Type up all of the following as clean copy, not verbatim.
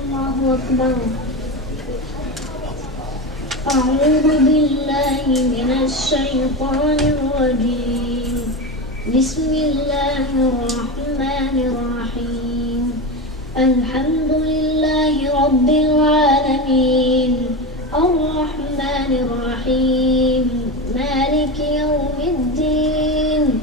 Allahu Akbar. A'udzu billahi minasy syaithanir rajim. Bismillahirrahmanirrahim. Alhamdulillahi rabbil alamin. Ar-Rahmanir Rahim. Maliki yaumiddin.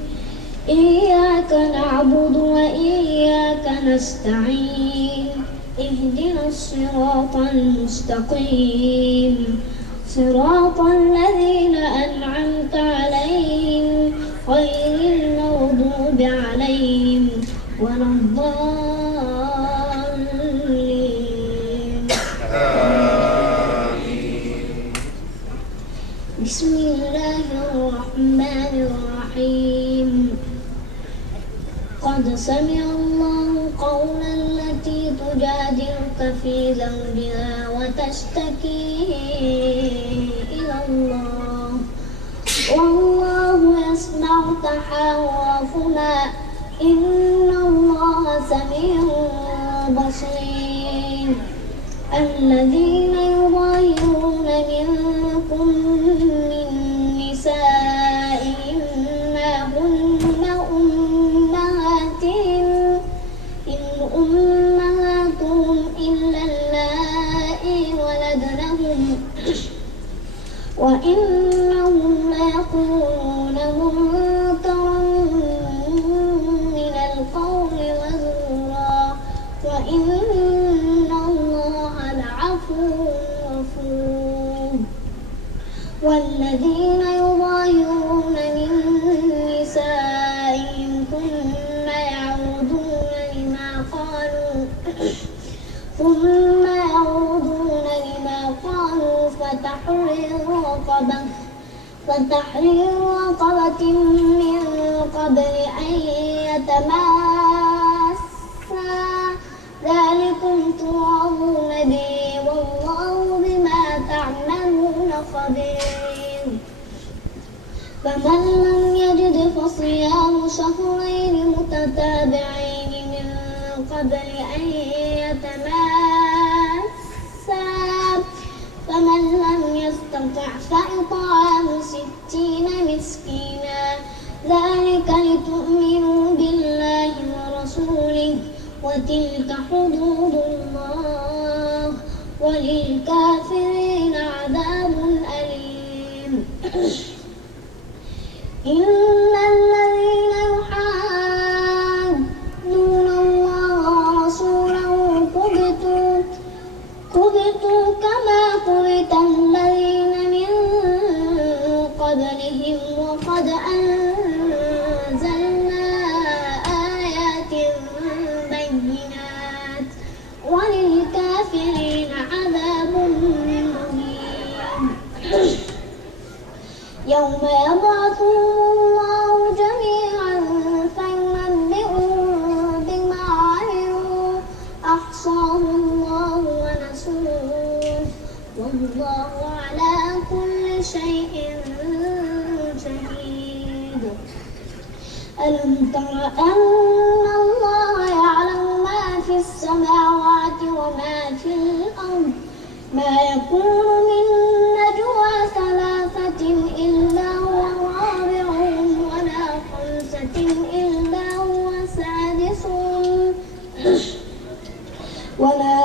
Iyyaka na'budu wa iyyaka nasta'in. Ihdinas siratal mustaqim. Siratal ladzina an'amta 'alaihim ghairil maghdubi 'alaihim waladdallin. Bismillahirrahmanirrahim. Qad sami'a Allahu qawla allati tujadiluka fi zawjiha wa tashtaki ila Allah. Wallahu yasma'u tahawurakuma. Inna Allaha sami'un basir. Alladzina yuzahiruna minkum min nisa'ihim ma hunna ummahatihim in ummahatuhum illa allati waladnahum wa innahum layaquluna munkaran minal qawli wa zura wa inna Allaha la'afuwwun ghafur. والذين يظاهرون من نسائهم ثم يعودون لما قالوا فتحرير رقبة من قبل أن يتماسا ذلكم توعظون به والله بما تعملون خبير. فمن لم يجد فصيام شهرين متتابعين من قبل أن يتماسا فمن لم يستطع فإطعام 60 مسكينا ذلك لتؤمنوا بالله ورسوله وتلك حدود الله وللكافرين عذاب أليم. إن الذين يحادون الله ورسوله كبتوا كما كبت الذين من قبلهم وقد أنزلنا آيات بينات وللكافرين عذاب مهين. يوم يبعثهم الله جميعا فينبئهم بما عملوا أحصاه الله ونسوه والله على كل شيء شهيد. ألم تر أن الله يعلم ما في السماوات وما في الأرض ما يكون من نجوى ثلاثة إلا هو رابعهم ولا خمسة إلا هو سادسهم ولا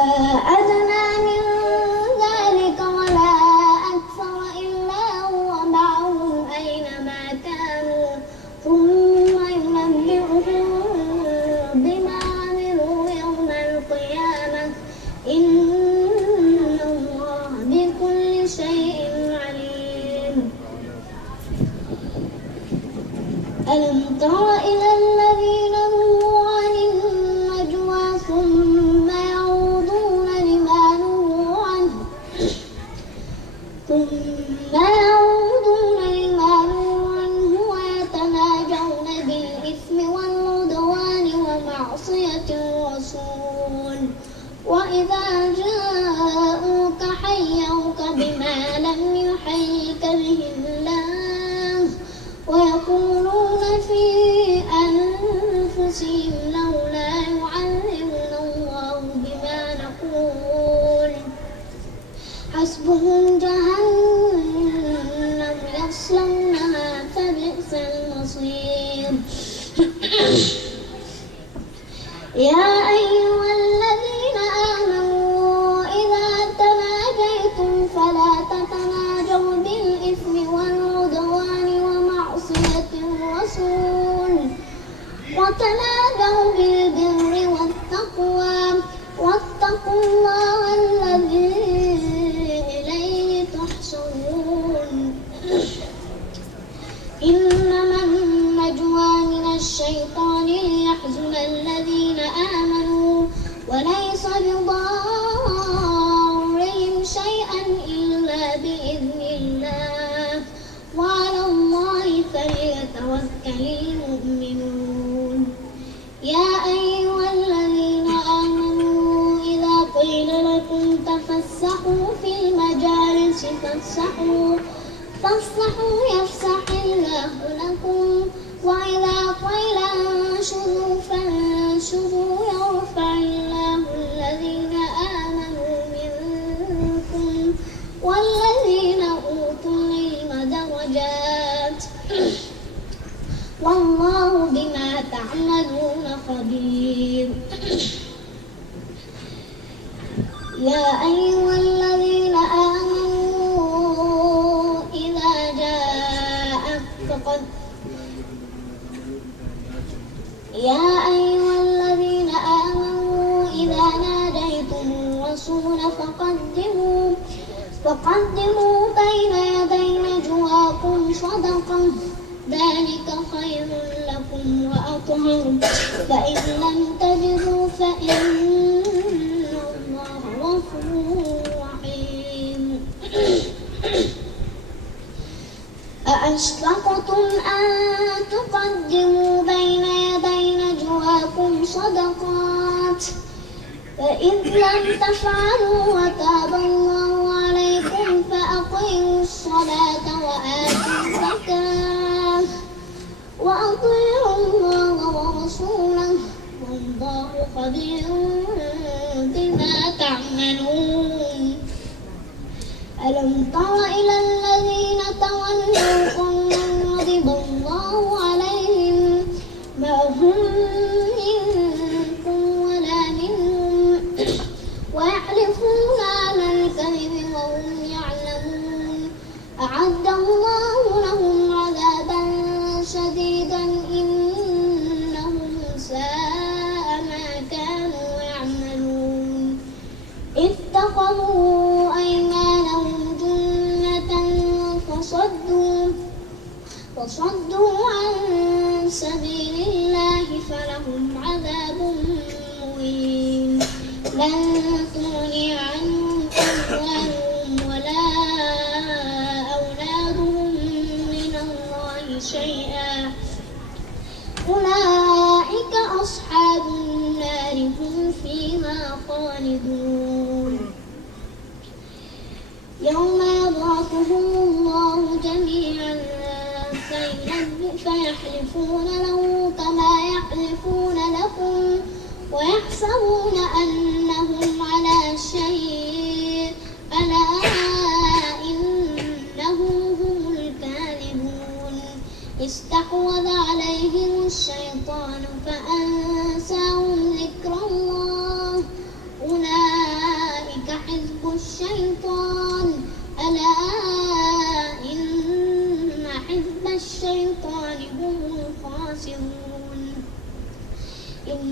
أدنى من ذلك ولا أكثر إلا هو معهم أينما كانوا ثم ينبئهم بما عملوا يوم القيامة إن الله بكل شيء عليم. ألم تر إلى الذين نهوا عن النجوى ثم يعودون لما حسبهم جهنم يصلونها فبئس المصير. يا أيها الذين آمنوا إذا تناجيتم فلا تتناجوا بالإثم والعدوان ومعصية الرسول وتناجوا بالبر والتقوى واتقوا الله الذي إليه تحشرون. إنما النجوى من الشيطان ليحزن الذين آمنوا وليس بضارهم شيئا إلا بإذن الله وعلى الله فليتوكل المؤمنون. يا أيها الذين آمنوا إذا قيل لكم تفسحوا في المجالس فافسحوا يفسح الله لكم وإذا قيل انشروا فانشروا يرفع الله الذين آمنوا منكم والذين أوتوا العلم درجات والله بما تعملون خبير. يا أيها الذين آمنوا إذا ناجيتم الرسول فقدموا بين يدي نجواكم صدقة ذلك خير لكم وأطهر فإن لم تجدوا فإن الله غفور رحيم. أأشفقتم أن تقدموا بين يدي نجواكم صدقات فإذ لم تفعلوا وتاب الله عليكم فأقيموا الصلاة وآتوا الزكاة وأطيعوا الله ورسوله والله خبير بما تعملون. ألم تر إلى الذين تولوا قوما غضب الله عليهم ما هم منكم ولا منهم ويحلفون على الكذب وهم يعلمون أعد الله لهم عذابا شديدا إنهم ساء ما كانوا يعملون. اتخذوا أيمانهم جنة فصدوا عن سبيل الله فلهم عذاب مهين. لن تغني عنهم أموالهم ولا أولادهم من الله شيئا أولئك أصحاب النار هم فيها خالدون. يوم يبعثهم الله جميعا فيحلفون له كما يحلفون لكم ويحسبون أنهم على شيء ألا إنهم هم الكاذبون. استحوذ عليهم الشيطان فأنساهم ذكر الله أولئك حزب الشيطان ألا إن حزب الشيطان هم الخاسرون. إن